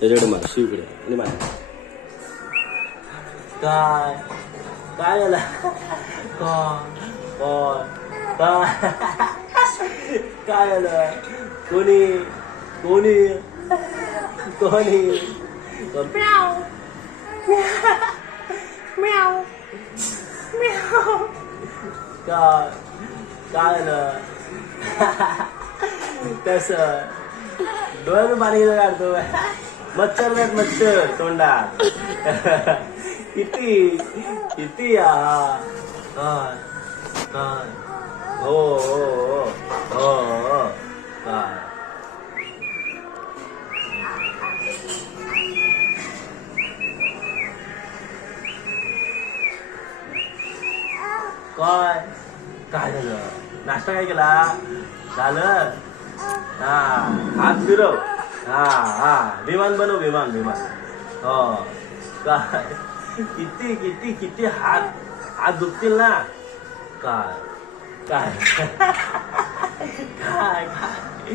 त्याच्याकडे मला शिवकडे आणि मला काय काय झालं काय काय झालं कोणी कोणी कोणी म्याव म्याव म्याव काय काय झालं तस डोळ्यातून पाणी काढतो मच्छर नाही मच्छर तोंडात किती किती काय काय हो हो हो हो काय काय काय झालं नाश्ता काय केला झालं हा हात फिरव हा हा विमान बनव विमान विमान हो काय किती किती किती हात हात दुखतील ना काय काय काय काय